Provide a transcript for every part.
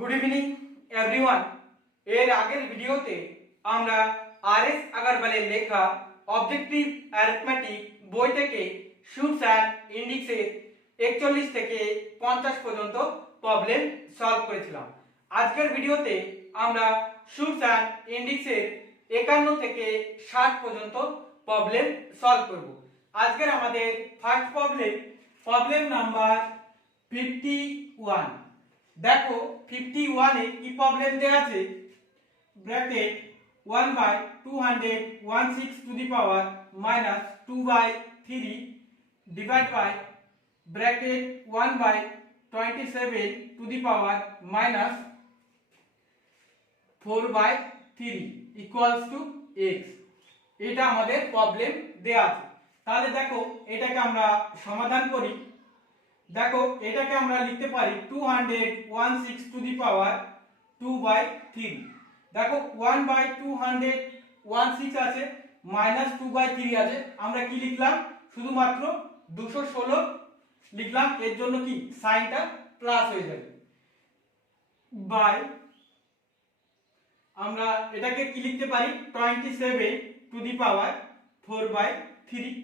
Good evening everyone. এর আগের ভিডিওতে আমরা আর.এস. আগরওয়ালের লেখা অবজেক্টিভ অ্যারিথমেটিক বই থেকে শুটস অ্যান্ড ইন্ডেক্সের 41 থেকে 50 পর্যন্ত প্রবলেম সলভ করেছিলাম। আজকের ভিডিওতে আমরা শুটস অ্যান্ড ইন্ডেক্সের 51 থেকে 60 পর্যন্ত প্রবলেম সলভ করব। আজকের আমাদের ফার্স্ট প্রবলেম নাম্বার 51। দেখো 51 এ কি প্রবলেম দেয়া আছে, bracket 1/216 to the power minus 2/3 divide by bracket 1/27 to the power minus 4/3 equals to x। এটা আমাদের প্রবলেম দেয়া আছে। তাহলে দেখো এটাকে আমরা সমাধান করি। দেখো এটাকে আমরা লিখতে পারি 216 টু দি পাওয়ার 2/3। দেখো 1/216 আছে মাইনাস 2/3 আছে, আমরা কি লিখলাম শুধুমাত্র 216 লিখলাম, এর জন্য কি সাইনটা প্লাস হয়ে যাবে বাই আমরা এটাকে কি লিখতে পারি 27 টু দি পাওয়ার 4/3,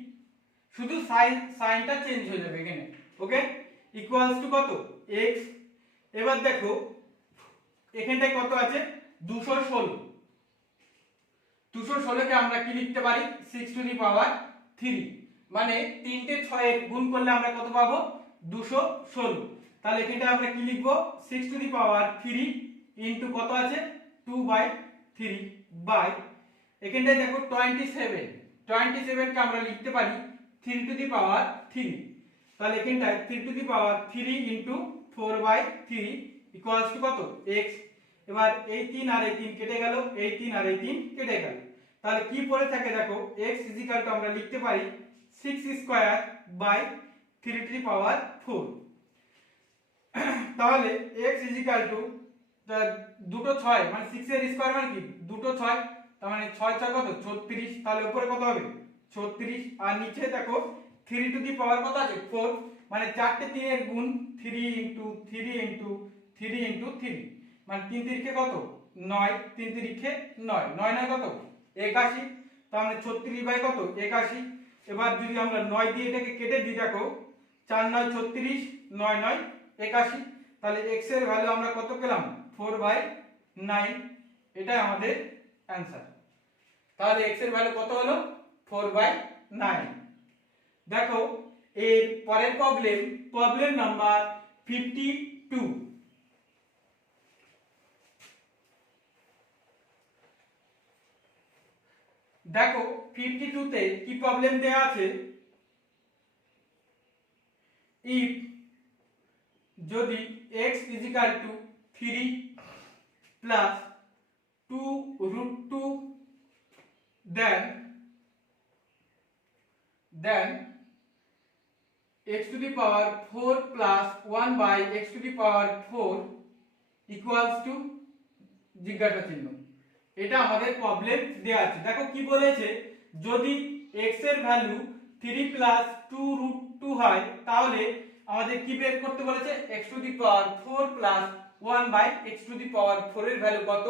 শুধু সাইনটা চেঞ্জ হয়ে যাবে এখানে। ওকে, ইকুয়ালস টু কত x। এবার দেখো এখানটায় কত আছে 216 কে আমরা কি লিখতে পারি 6 টু দি পাওয়ার 3, মানে 3টে 6 এর গুণ করলে আমরা কত পাবো 216। তাহলে এখানটা আমরা কি লিখবো 6 টু দি পাওয়ার 3 ইনটু কত আছে 2/3 বাই এখানটায় দেখো 27 কে আমরা লিখতে পারি 3 টু দি পাওয়ার 3। তাহলে এখানটায় 3 two the power 3 into 4/3 equals to কত x। এবার এই 3 আর এই 3 কেটে গেল, এই 3 আর এই 3 কেটে গেল, তাহলে কি পড়ে থাকে দেখো x ইজিক্যাল টু আমরা লিখতে পারি 6 square by 3 two the power 4। তাহলে x ইজিক্যাল টু দুটো 6 মানে 6 এর স্কয়ার মানে কি দুটো 6, তার মানে 6 6 কত 36, তাহলে উপরে কত হবে 36 আর নিচে দেখো 3 টু দি পাওয়ার কত আছে 4, মানে চারটে 3 এর গুণ 3 ইনটু 3 ইনটু 3 ইনটু 3, মানে 3 তিরিখে কত 9, 3 তিরিখে 9, 9 9 কত 81, তার মানে 36 বাই কত 81। এবার যদি আমরা 9 দিয়ে এটাকে কেটে দিই দেখো 4 9 36 9 9 81, তাহলে x এর ভ্যালু আমরা কত পেলাম 4/9, এটাই আমাদের অ্যানসার। তাহলে x এর ভ্যালু কত হলো 4/9। দেখো এর পরের প্রবলেম নাম্বার 52। দেখো 52 তে কি প্রবলেম দেয়া আছে, if যদি x is equal to 3 plus 2√2 then x to the power 4 plus 1 by x to the power 4 equals to জিজ্ঞাসা চিহ্ন। এটা আমাদের প্রবলেম দেয়া আছে। দেখো কি বলেছে, যদি x এর ভ্যালু 3 প্লাস 2√2 হয় তাহলে আমাদের কি বের করতে বলেছে x to the power 4 plus 1 by x to the power 4 এর ভ্যালু কত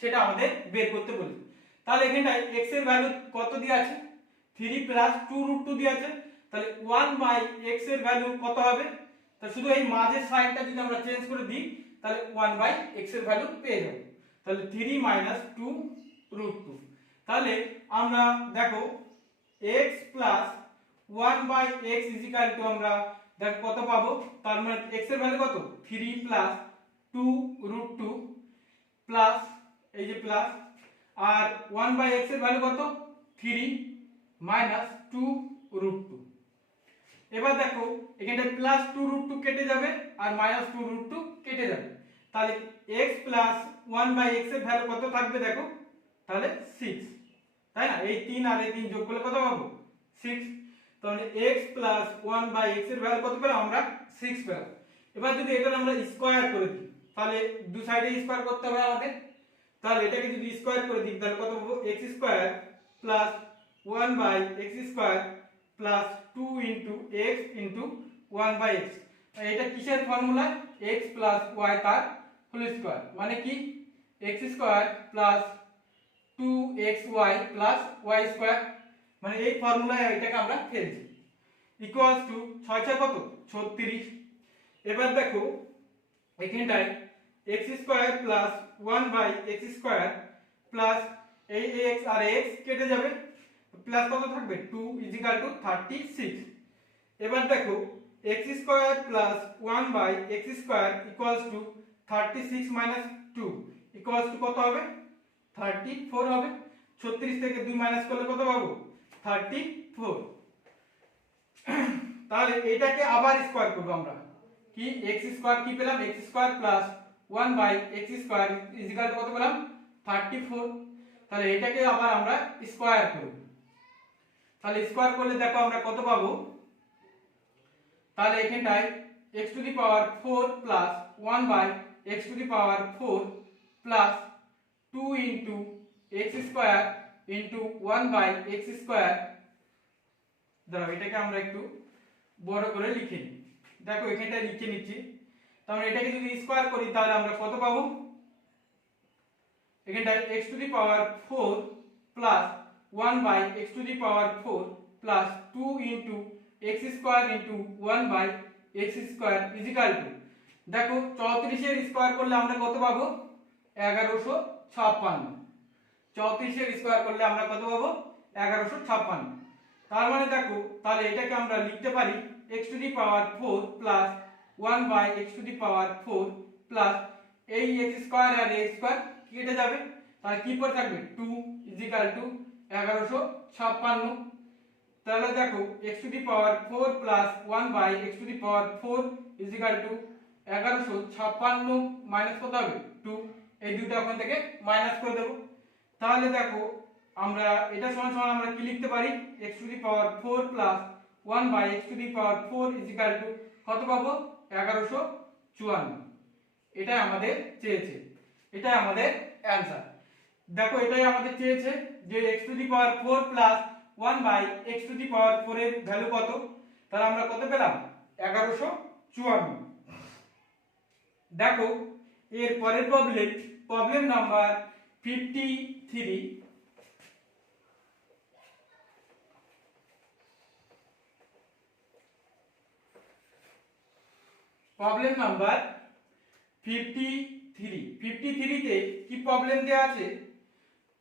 সেটা আমাদের বের করতে বলেছে। তাহলে এখানটায় x এর ভ্যালু কত দেয়া আছে 3 প্লাস 2√2 দেয়া আছে, তাহলে 1 বাই x এর ভ্যালু কত হবে, তাহলে শুধু এই মাঝের সাইনটা যদি আমরা চেঞ্জ করে দিই তাহলে 1 বাই x এর ভ্যালু পেয়ে যাব। তাহলে 3 মাইনাস 2√2, তাহলে আমরা দেখো x plus 1 by x is equal to আমরা দেখো কত পাবো, তার মানে x এর ভ্যালু কত 3 প্লাস 2√2 প্লাস এই যে প্লাস আর 1 বাই x এর ভ্যালু কত 3 মাইনাস 2√2। এবার দেখো এখানটা প্লাস 2√2 কেটে যাবে আর মাইনাস 2√2 কেটে যাবে, তাহলে x প্লাস 1 বাই x এর ভ্যালু কত থাকবে দেখো, তাহলে 6, তাই না, এই 3 আর এই 3 যোগ করলে কত পাবো 6, তাহলে x প্লাস 1 বাই x এর ভ্যালু কত পেলাম আমরা 6 পেলাম। এবার যদি এটা আমরা স্কয়ার করে দিই তাহলে দু সাইডে স্কয়ার করতে হবে আমাদের, তাহলে এটাকে যদি স্কয়ার করে দিই তাহলে কত পাবো x square plus 1 by x square plus 2 into x into 1 by x। এটা কিসের ফর্মুলা x প্লাস y তার হোল স্কয়ার মানে কি x square plus 2xy plus y square, মানে এই ফর্মুলায় এটাকে আমরা ফেলছি ইকুয়ালস টু 6 6 কত 36। এবার দেখো এখানটায় x square plus 1 by x square plus এই x আর x কেটে যাবে, প্লাস কত থাকবে 2 ইজিক্যাল টু 36। এবার দেখো x square plus 1 by x square equals to 36 minus 2 equals to কত হবে 34 হবে। 36 থেকে 2 মাইনাস করলে কত পাবো 34। তাহলে এটাকে আবার স্কয়ার করব আমরা, কি x স্কয়ার কি পেলাম x square plus 1 by x square equal to কত পেলাম 34। তাহলে এটাকে আবার আমরা স্কয়ার করব, তাহলে স্কয়ার করলে দেখো আমরা কত পাবো, তাহলে এখানটায় x to the power 4 plus 1 by x to the power 4 plus 2 into x square into 1 by x square. দাঁড়াও এটাকে আমরা একটু বড় করে লিখে নিই, দেখো এখানটায় লিখে নিচ্ছি। তাহলে এটাকে যদি স্কয়ার করি তাহলে আমরা কত পাবো, এখানটায় x to the power 4 plus 1 by x to the power 4 plus 2 into x square into 1 by x square equal to, দেখো 34 এর স্কয়ার করলে আমরা কত পাবো 1156। 34 এর স্কয়ার করলে আমরা কত পাবো 1156। তার মানে দেখো তাহলে এটাকে আমরা লিখতে পারি x to the power 4 plus 1 by x to the power 4 plus এই x স্কয়ার আর x স্কয়ার কেটে যাবে, তাহলে কি পড়ে থাকবে 2 ইকুয়াল টু 1156। তাহলে দেখো x to the power 4 plus 1 by x to the power 4 equal to 1156 minus কত হবে 2, এই দুটো ওখান থেকে মাইনাস করে দেব। তাহলে দেখো আমরা এটা সমান সমান আমরা কি লিখতে পারি x to the power 4 plus 1 by x to the power 4 equal to কত পাবো 1154। এটাই আমাদের চেয়েছে, এটাই আমাদের অ্যানসার। দেখো এটাই আমাদের চেয়েছে যে x to the power 4 plus 1 by x to the power 4 এর ভ্যালু কত, তাহলে আমরা কত পেলাম 1154। দেখো এর পরের প্রবলেম নাম্বার 53। প্রবলেম নাম্বার 53 তে কি প্রবলেম দেয়া আছে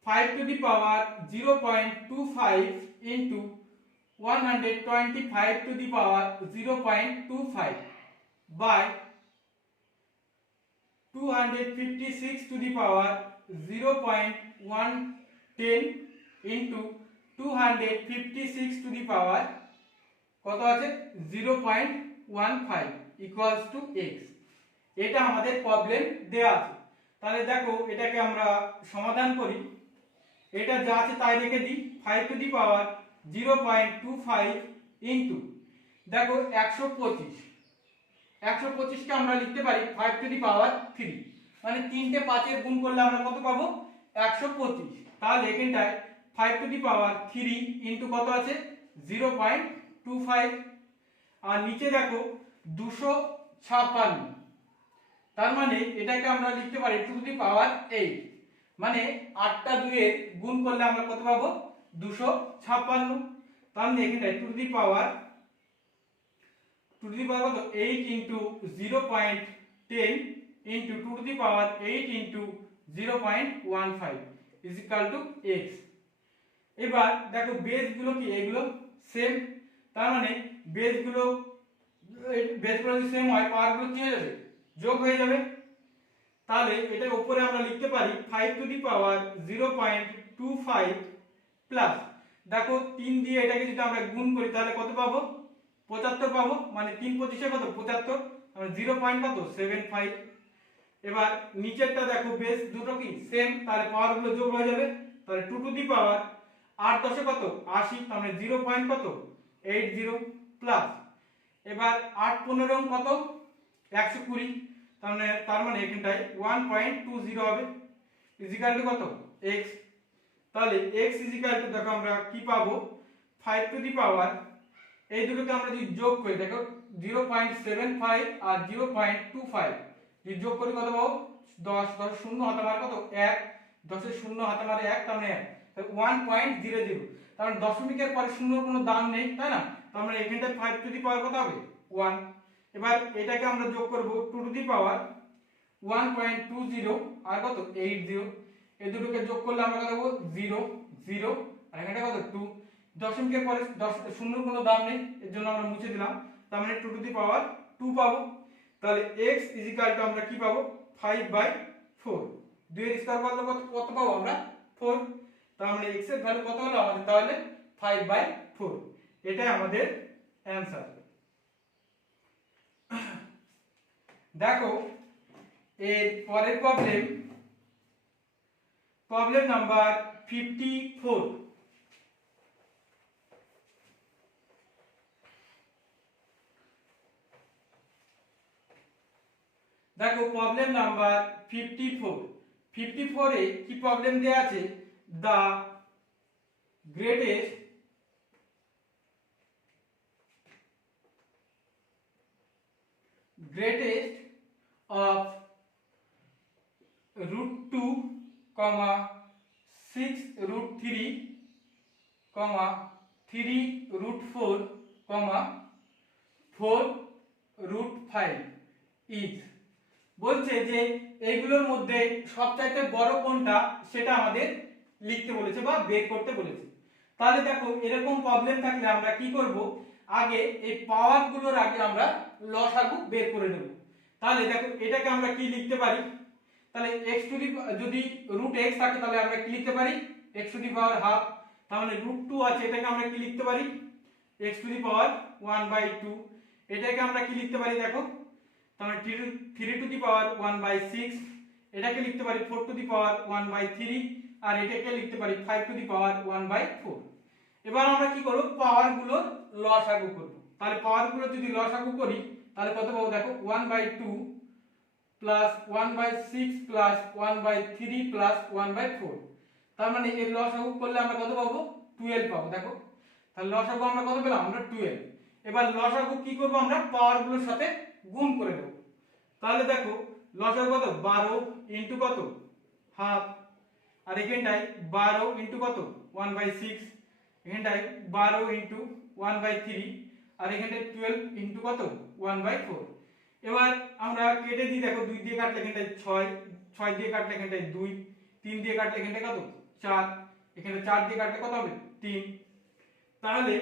5 to the power 0.25 into 125 to the power 0.25 by 256 to the power 0.110 into 256 to the power কত আছে 0.15 ইকুয়ালস টু x। এটা আমাদের প্রবলেম দেয়া আছে। তাহলে দেখো এটাকে আমরা সমাধান করি, এটা যা আছে তাই রেখে দিই 5 টু দি পাওয়ার 0.25 ইনটু দেখো 125 কে আমরা লিখতে পারি 5 টু দি পাওয়ার 3, মানে 3টে 5 এর গুণ করলে আমরা কত পাবো 125। তাহলে এখানটায় 5 টু দি পাওয়ার 3 ইনটু কত আছে 0.25, আর নিচে দেখো 256, তার মানে এটাকে আমরা লিখতে পারি 2 টু দি পাওয়ার 8, মানে 8টা 2 এর গুণ করলে আমরা কত পাবো 256। তার মানে এখানে 2 টু দি পাওয়ার কত 8 into 0.10 into 2 two the power 8 into 0.15 is equal to x। এবার দেখো বেস গুলো কি এগুলো সেম, তার মানে বেস গুলো যদি সেম হয় পাওয়ার গুলো কি হয়ে যাবে যোগ হয়ে যাবে। তাহলে এটার উপরে আমরা লিখতে পারি 5 টু দি পাওয়ার 0.25 প্লাস দেখো 3 দিয়ে এটাকে যদি আমরা গুণ করি তাহলে কত পাবো 75 পাবো, মানে 3 25 কত 75, মানে 0.75। এবার নিচেরটা দেখো বেস দুটো কি সেম, তাহলে পাওয়ার গুলো যোগ হয়ে যাবে, তাহলে 2 টু দি পাওয়ার 8 10 কত 80, তার মানে 0.80 প্লাস এবার 8 15 কত 120, তার মানে এখানটায় 1.20 হবে ইকুয়াল টু কত x। তাহলে x ইকুয়াল টু দেখো আমরা কি পাবো 5 টু দি পাওয়ার, এই দুটোকে আমরা যদি যোগ করি দেখো 0.75 আর 0.25 যদি যোগ করি কত পাবো 10, 10 শূন্য হাতে মার কত 1, 10 এর শূন্য হাতে মারে 1, তার মানে 1, তাহলে 1.00, তার মানে দশমিকের পরে শূন্যর কোনো দাম নেই, তাই না? তার মানে এখানটায় 5 টু দি পাওয়ার কত হবে 1। এবার এটাকে আমরা যোগ করব 2 টু দি পাওয়ার 1.20 আর কত 80, এই দুটোকে যোগ করলে আমরা কত পাবো 0, 0, আর এখানটা কত 2, দশমিকের পরে 10 শূন্যর কোনো দাম নেই, এর জন্য আমরা মুছে দিলাম, তার মানে 2 টু দি পাওয়ার 2 পাবো। তাহলে x আমরা কি পাবো 5/4, 2 এর স্কয়ার করলে কত পাবো আমরা 4, তার মানে x এর ভ্যালু কত হলো আমাদের তাহলে 5/4, এটাই আমাদের অ্যানসার। দেখো এর পরের প্রবলেম নাম্বার 54। দেখো প্রবলেম নাম্বার 54 এ কি প্রবলেম দেয়া আছে, দা গ্রেটেস্ট of √2, 6 √3, 3 √4, 4 √5 ইজ। বলছে যে এইগুলোর মধ্যে সবচাইতে বড় কোনটা সেটা আমাদের লিখতে বলেছে বা বের করতে বলেছে। তাহলে দেখো এরকম প্রবলেম থাকলে আমরা কি করব, আগে এই পাওয়ার গুলোর আগে আমরা লসাগু বের করে নেব। তাহলে দেখো এটাকে আমরা কি লিখতে পারি, তাহলে x টু দি যদি √x থাকে তাহলে আমরা কি লিখতে পারি x to the power half, তার মানে √2 আছে, এটাকে আমরা কি লিখতে পারি x টু দি পাওয়ার 1/2, এটাকে আমরা কি লিখতে পারি দেখো, তার মানে 3 টু দি পাওয়ার 1/6, এটাকে লিখতে পারি 4 টু দি পাওয়ার 1/3, আর এটাকে লিখতে পারি 5 টু দি পাওয়ার 1/4। এবার আমরা কি করব, পাওয়ার গুলোর লসাগু করব। তাহলে পাওয়ার গুলো যদি লসাগু করি তাহলে কত পাবো দেখো 1/2 প্লাস 1/6 প্লাস 1/3 প্লাস 1/4, তার মানে এর লসাগু করলে আমরা কত পাবো 12 পাবো। দেখো তাহলে লসাগু আমরা কত পেলাম, আমরা 12। এবার লসাগু কি করব, আমরা পাওয়ার গুলোর সাথে গুণ করে দেব। তাহলে দেখো লসাগু কত 12 ইনটু কত হাফ, আর এখানটায় 12 ইনটু কত 1/6, এখানটায় 12 ইনটু 1/3, আর এখানটায় 12 ইনটু কত 1/4। এবার আমরা কেটে দিই, দেখো 2 দিয়ে কাটলে এখানটায় 6, 6 দিয়ে কাটলে এখানটায় 2, 3 দিয়ে কাটলে এখানটায় কত 4, এখানে 4 দিয়ে কাটলে কত হবে 3। তাহলে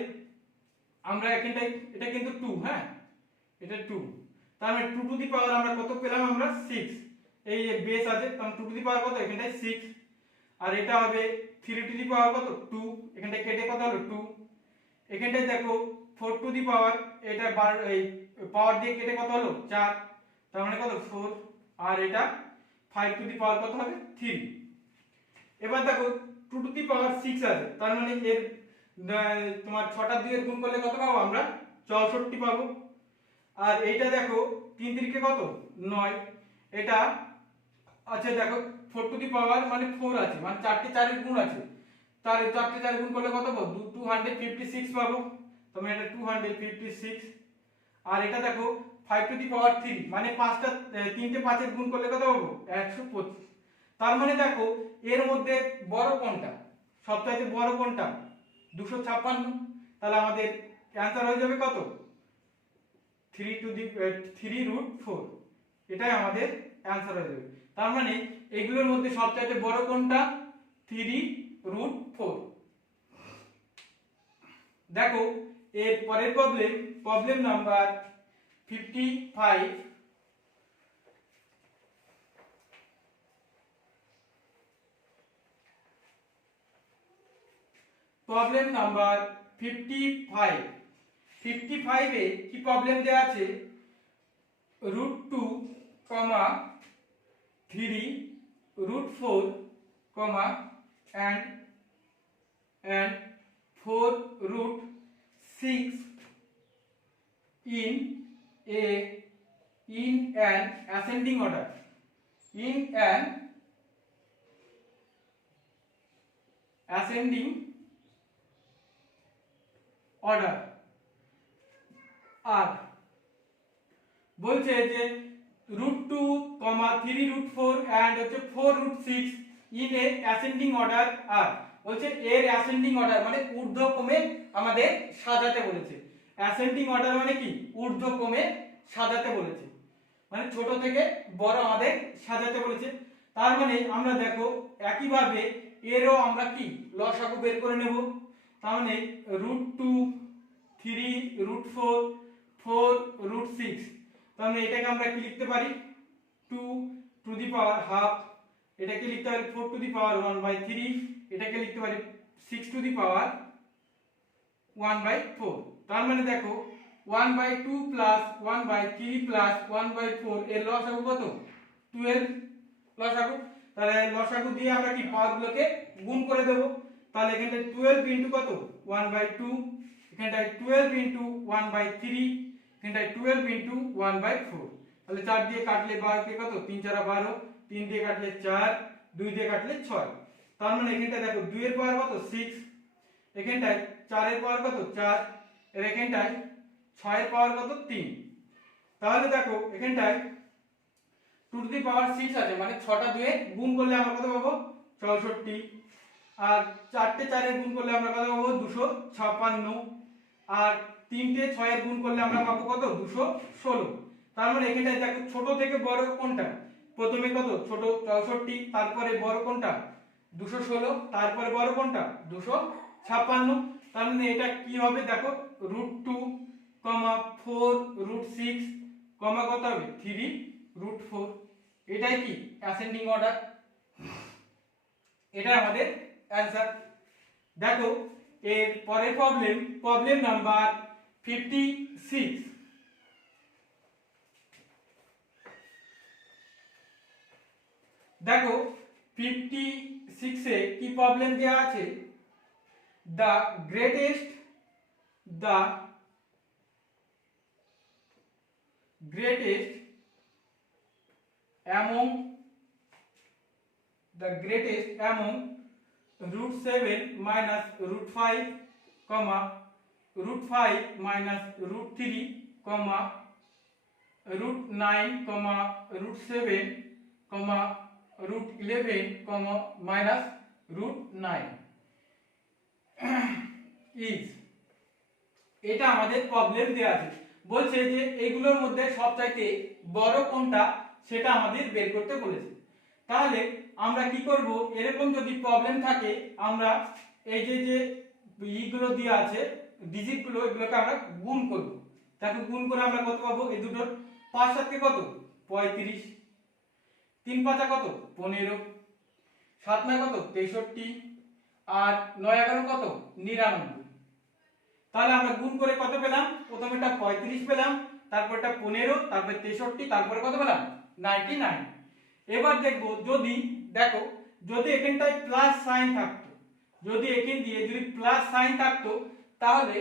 আমরা এখানটায় এটা কিন্তু 2, হ্যাঁ এটা 2, তার মানে 2 টু দি পাওয়ার আমরা কত পেলাম আমরা 6, এই বেস আছে তার 2 টু দি পাওয়ার কত এখানটায় 6, আর এটা হবে 3 টু দি পাওয়ার কত 2, এখানটায় কেটে কত হলো 2, এখানটায় দেখো 4 টু দি পাওয়ার, এটা এই পাওয়ার দিয়ে কেটে কত হলো 4, তার মানে কত 4, আর এটা 5 টু দি পাওয়ার কত হবে 3। এবার দেখো 2 টু দি পাওয়ার 6 আছে, তার মানে এর তোমার 6টা দিয়ে গুণ করলে কত পাবো আমরা 64 পাবো। আর এইটা দেখো 3 3 কত 9, এটা আচ্ছা দেখো 4 টু দি পাওয়ার মানে 4 আছে, মানে 4টে 4 এর গুণ আছে, তার 4টে 4 গুণ করলে কত পাবো 256 পাবো, তাহলে এটা 256। আর এটা দেখো 5 টু দি পাওয়ার 3 মানে 3টে 5 এর গুণ করলে কত পাবো 125। তার মানে দেখো এর মধ্যে বড় কোনটা, সবচাইতে বড় কোনটা 256, তাহলে আমাদের অ্যানসার হয়ে যাবে কত 3√4, এটাই আমাদের অ্যানসার হয়ে যাবে। তার মানে এগুলোর মধ্যে সবচাইতে বড় কোনটা 3√4। দেখো এর পরের প্রবলেম নাম্বার 55। প্রবলেম নাম্বার 55 এ কি প্রবলেম দেয়া আছে, √2, 3 √4, and 4√6 in an ascending order, আর বলছে যে √2, 3 √4 and হচ্ছে 4 √6 ইন এ অ্যাসেন্ডিং অর্ডার আর বলছে এর অ্যাসেন্ডিং অর্ডার মানে ঊর্ধ্বক্রমে আমাদের সাজাতে বলেছে। অ্যাসেন্ডিং অর্ডার মানে কি, ঊর্ধ্বক্রমে সাজাতে বলেছে, মানে ছোট থেকে বড় আমাদের সাজাতে বলেছে। তার মানে আমরা দেখো একইভাবে এরও আমরা কি লসাগু বের করে নেব। তার মানে √2, 3 √4, 4 √6, তার মানে এটাকে আমরা কি লিখতে পারি 2 টু দি পাওয়ার হাফ, এটাকে লিখতে পারি 4 টু দি পাওয়ার 1/3, এটাকে লিখতে পারি 6 টু দি পাওয়ার 1/4। তার মানে দেখো 1/2 প্লাস 1/3 প্লাস 1/4 এর লসাগু কত 12 লসাগু। তাহলে লসাগু দিয়ে আমরা কি পাওয়ারগুলোকে গুণ করে দেব। তাহলে এখানটায় 12 ইনটু কত 1/2, এখানটায় 12 ইনটু 1/3, এখানটায় 12 ইনটু 1/4। তাহলে 4 দিয়ে কাটলে 12 কে কত 3 4 12, 3 দিয়ে কাটলে 4, 2 দিয়ে কাটলে 6। তার মানে এখানটায় দেখো 2 এর পাওয়ার কত 6, এখানটায় 4 এর পাওয়ার কত 4, এর এখানটায় 6 এর পাওয়ার কত 3। তাহলে দেখো এখানটায় 2 টু দি পাওয়ার 6 আছে, মানে 6টা দিয়ে গুণ করলে আমরা কত পাবো 64, আর 4টে 4 এর গুণ করলে আমরা কত পাবো 256, আর 3টে 6 এর গুণ করলে আমরা পাবো কত 216। তার মানে এখানটায় দেখো ছোট থেকে বড় কোনটা, প্রথমে কত ছোট 64, তারপরে বড় কোনটা 216, তারপরে বড় কোনটা 256। তার মানে এটা কি হবে দেখো √2, 4 √6, কত হবে 3 √4। এটাই কি অ্যাসেন্ডিং অর্ডার, এটা আমাদের অ্যানসার। দেখো এর পরের প্রবলেম নাম্বার 56। দেখো 56 এ কি প্রবলেম দেওয়া আছে, the greatest among √7 minus √5, √5 minus √3, √9, √7, √11, minus √9 is, এটা আমাদের প্রবলেম দেয়া আছে। বলছে যে এগুলোর মধ্যে সবচাইতে বড় কোনটা সেটা আমাদের বের করতে বলেছে। তাহলে আমরা কি করব, এরকম যদি প্রবলেম থাকে আমরা এই যে ইগুলো দেয়া আছে ডিজিট গুলো, এগুলোকে আমরা গুণ করব। তাকে গুণ করে আমরা কত পাবো, এই দুটোর 5 7 কে কত 35, 3 5 কত 15, 7 9 কত 63, আর 9 11 কত 99। তাহলে আমরা গুণ করে কত পেলাম, প্রথমেটা 35 পেলাম, তারপরটা 15, তারপর 63, তারপরে কত পেলাম 99। এবার দেখবো যদি দেখো যদি এখানটায় প্লাস সাইন থাকতো, যদি এখান দিয়ে যদি প্লাস সাইন থাকতো তাহলে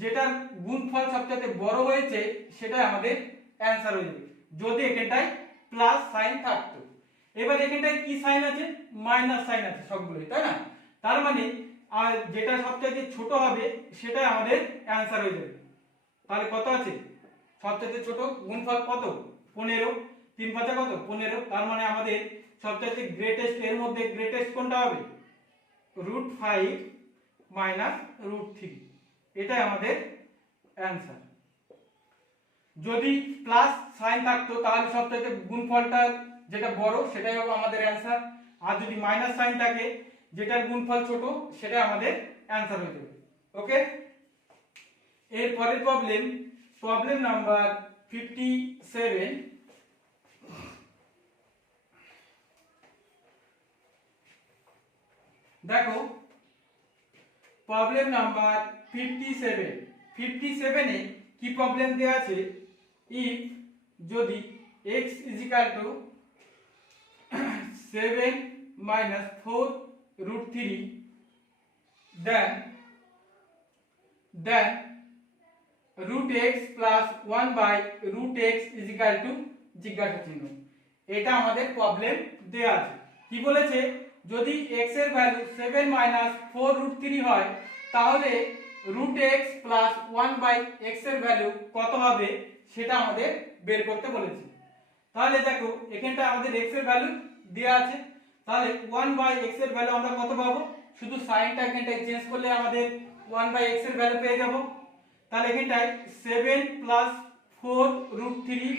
যেটার গুণফল সবচেয়ে বড় হয়েছে সেটাই আমাদের অ্যানসার হয়ে যাবে, যদি এখানটায় প্লাস সাইন থাকতো। এবার এখানটায় কি সাইন আছে, মাইনাস সাইন আছে সবগুলোই, তাই না। তার মানে আর যেটা সবচেয়ে ছোট হবে সেটাই আমাদের অ্যানসার হয়ে যাবে। তাহলে কত আছে সবচেয়ে ছোট গুণফল কত 15, 3 5 কত 15। তার মানে আমাদের সবচেয়ে গ্রেটেস্ট, এর মধ্যে গ্রেটেস্ট কোনটা হবে √5 মাইনাস √3, এটাই আমাদের অ্যানসার। যদি প্লাস সাইন থাকতো তাহলে সবচেয়ে গুণফলটা যেটা বড় সেটাই হবে আমাদের অ্যানসার, আর যদি মাইনাস সাইন থাকে যেটার গুণফল ছোট সেটা আমাদের অ্যানসার হয়ে যাবে। ওকে, এর পরের প্রবলেম নাম্বার 57। দেখো প্রবলেম নাম্বার 57 এ কি প্রবলেম দেওয়া আছে, ইফ যদি x = 7 minus 4 √3 then √x plus 1/√x = জিজ্ঞাসা চিহ্ন। এটা আমাদের প্রবলেম দেয়া আছে। কি বলেছে, যদি x এর ভ্যালু 7 minus 4 √3 হয় তাহলে √x plus 1/x এর ভ্যালু কত হবে সেটা আমাদের বের করতে বলেছে। তাহলে দেখো এখানটা আমাদের x এর ভ্যালু দেয়া আছে, তাহলে 1/x এর ভ্যালু আমরা কত পাবো, শুধু সাইনটা এখানটায় চেঞ্জ করলে আমাদের 1/x এর ভ্যালু পেয়ে যাব। তাহলে এখানটায় 7 + 4√3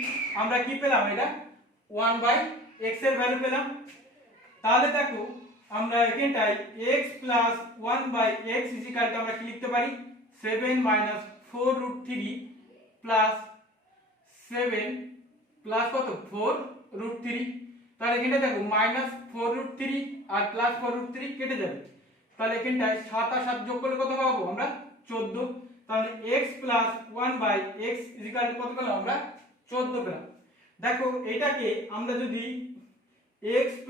আমরা কি পেলাম, এটা 1/x এর ভ্যালু পেলাম। তাহলে দেখো আমরা এখানটায় x + 1/x আমরা কি লিখতে পারি, 7 - 4√3 প্লাস 7 প্লাস কত 4√3। তাহলে এখানটা দেখো -4√3 আর +4√3 কেটে যাবে, তাহলে এখানটায় 7 আর 7 যোগ করলে কত পাবো আমরা 14। তাহলে x + 1/x কত পেলাম আমরা 14 পেলাম। দেখো এটাকে আমরা যদি x +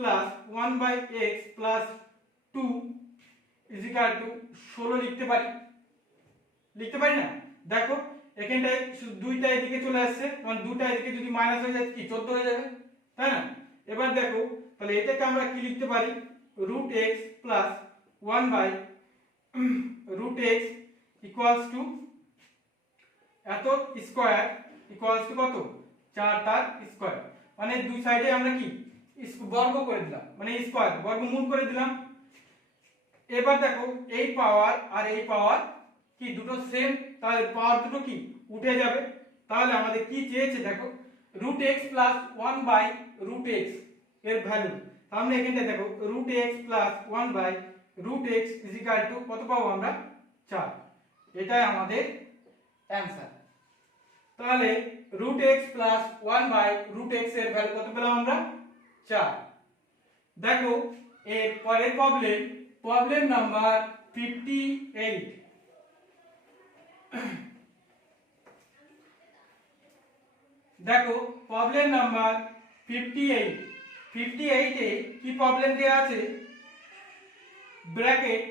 1/x + 2 16 লিখতে পারি, না? দেখো এখানটায় দুইটা এদিকে চলে আসছে, কারণ দুটো এদিকে যদি মাইনাস হয়ে যায় কি 14 হয়ে যাবে, তাই না? এবার দেখো তাহলে এটাকে আমরা কি লিখতে পারি, √x + 1/√x এত স্কয়ার কত 4 তার স্কয়ার, মানে দুই সাইডে আমরা কি বর্গ করে দিলাম, মানে স্কয়ার বর্গমূল করে দিলাম। এবার দেখো এই পাওয়ার আর এই পাওয়ার কি দুটো সেম, তাহলে পাওয়ার দুটো কি উঠে যাবে। তাহলে আমাদের কি চেয়েছে দেখো, √x + 1/√x এর ভ্যালু, আমরা এখানটা দেখো √x + 1/√x কত পাবো আমরা 4, এটাই আমাদের অ্যানসার। তাহলে √x + 1/√x এর ভ্যালু কত পেলাম আমরা 4। দেখো এর পরের প্রবলেম নাম্বার 58। দেখো প্রবলেম নাম্বার 58 এ কি প্রবলেম দেয়া আছে, bracket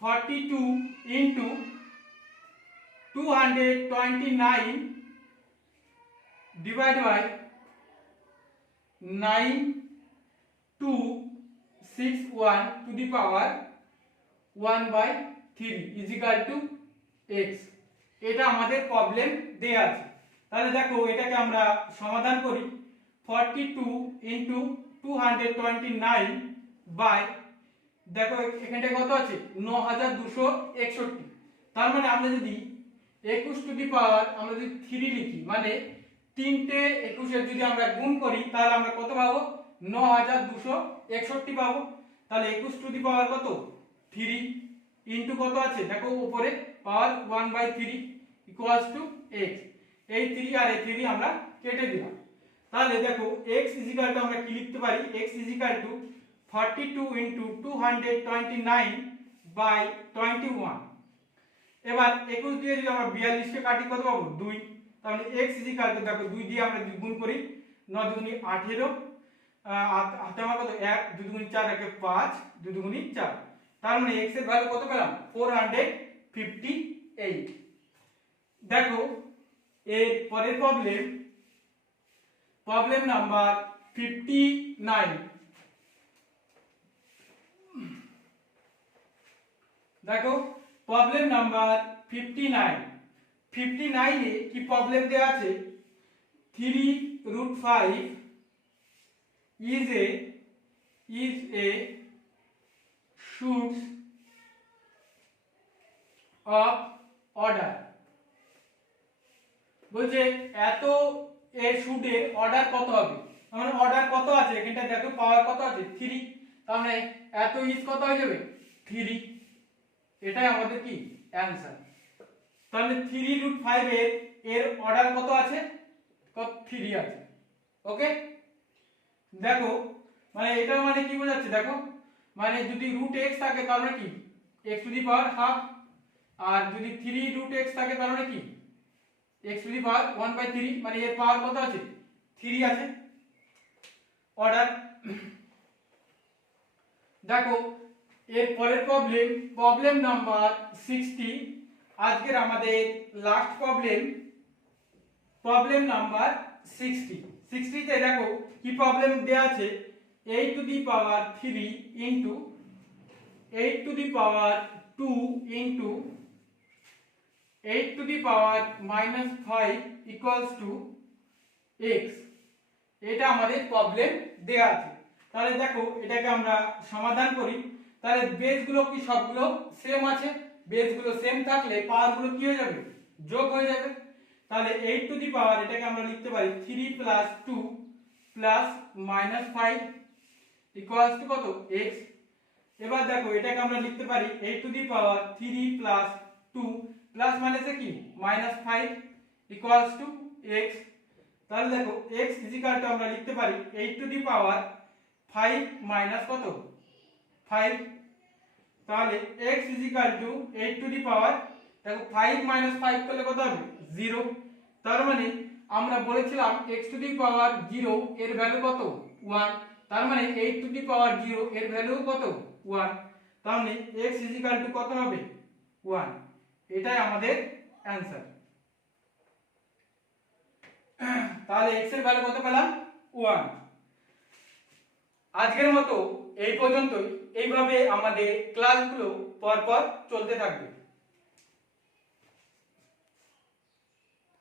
42 * 229 divided by 9261 to the power 1/3 x, এটা আমাদের প্রবলেম দেয়া আছে। তাহলে দেখো এটাকে আমরা সমাধান করি, 42 * 229 বাই, দেখো এখানটা কত আছে 9261, তার মানে আমরা যদি 21 টু দি পাওয়ার আমরা যদি 3 লিখি, মানে তিনটে 21 এর যদি আমরা গুণ করি তাহলে আমরা কত পাবো 9261 পাবো। তাহলে 21 টু দি পাওয়ার কত 3 ইনটু কত আছে দেখো উপরে পাওয়ার 1/3 x, এই 3 আর এই 3 আমরা কেটে দিলাম। তাহলে দেখো x আমরা কি লিখতে পারি, x 42 * 229 বাই 21। এবার 21 দিয়ে যদি আমরা 42 কে কাটি কত পাবো 2, তাহলে x দেখো 2 দিয়ে আমরা গুণ করি, 9 দুগুণী 18, হাতে আমার কত 1, 2 দুগুণী 4, 1 5, 2 দুগুণী 4, তার মানে x এর ভ্যালু কত পেলাম 458। দেখো এর পরের প্রবলেম নাম্বার 59। দেখো প্রবলেম নাম্বার 59 এ কি প্রবলেম দেয়া আছে, 3√5 is a shoots of order, বলছে এত এর শুটের অর্ডার কত হবে, মানে অর্ডার কত আছে এখানটা দেখো পাওয়ার কত আছে 3, তার মানে এত ইজ কত হয়ে যাবে 3, এটাই আমাদের কি অ্যানসার। তাহলে 3√5 এর অর্ডার কত আছে, কত 3 আছে। ওকে, দেখো মানে এটা মানে কি বোঝাচ্ছে, দেখো মানে যদি √x থাকে তার মানে কি x to the power half, আর যদি 3√x থাকে তার মানে কি x টু দি পাওয়ার 1/3, মানে এর পাওয়ার কত আছে 3 আছে অর্ডার। দেখো এর পরের প্রবলেম নাম্বার 60, আজকের আমাদের লাস্ট প্রবলেম নাম্বার 60 তে দেখো কি প্রবলেম দেয়া আছে, 8 to the power 3 into 8 to the power 2 into 8 to the power -5 equals to x, এটা আমাদের প্রবলেম দেয়া আছে। তাহলে দেখো এটাকে আমরা সমাধান করি। তাহলে বেসগুলো কি সবগুলো সেম আছে? বেসগুলো সেম থাকলে পাওয়ারগুলো কি হয়ে যাবে? যোগ হয়ে যাবে। তাহলে 8 টু দি পাওয়ার এটাকে আমরা লিখতে পারি 3 plus 2 plus minus 5 equals to কত? x। এবার দেখো এটাকে আমরা লিখতে পারি 8 to the power 3 plus 2 plus মাইনাসে কি মাইনাস 5 ইকুয়ালস টু x। তাহলে দেখো x ইজিক্যাল টু আমরা লিখতে পারি 8 টু দি পাওয়ার 5 মাইনাস কত? 5। তাহলে x is equal to 8 to the power, দেখো 5 মাইনাস 5 করলে কত হবে? 0। তার মানে আমরা বলেছিলাম x টু দি পাওয়ার 0 এর ভ্যালু কত? 1। তার মানে 8 টু দি পাওয়ার 0 এর ভ্যালু কত? 1। তার মানে x ইজিক্যাল টু কত হবে? 1। এটাই আমাদের অ্যানসার। তাহলে x এর ভ্যালু কত পেলাম? 1। আজকের মতো এই পর্যন্তই। এইভাবে আমাদের ক্লাসগুলো পরপর চলতে থাকবে।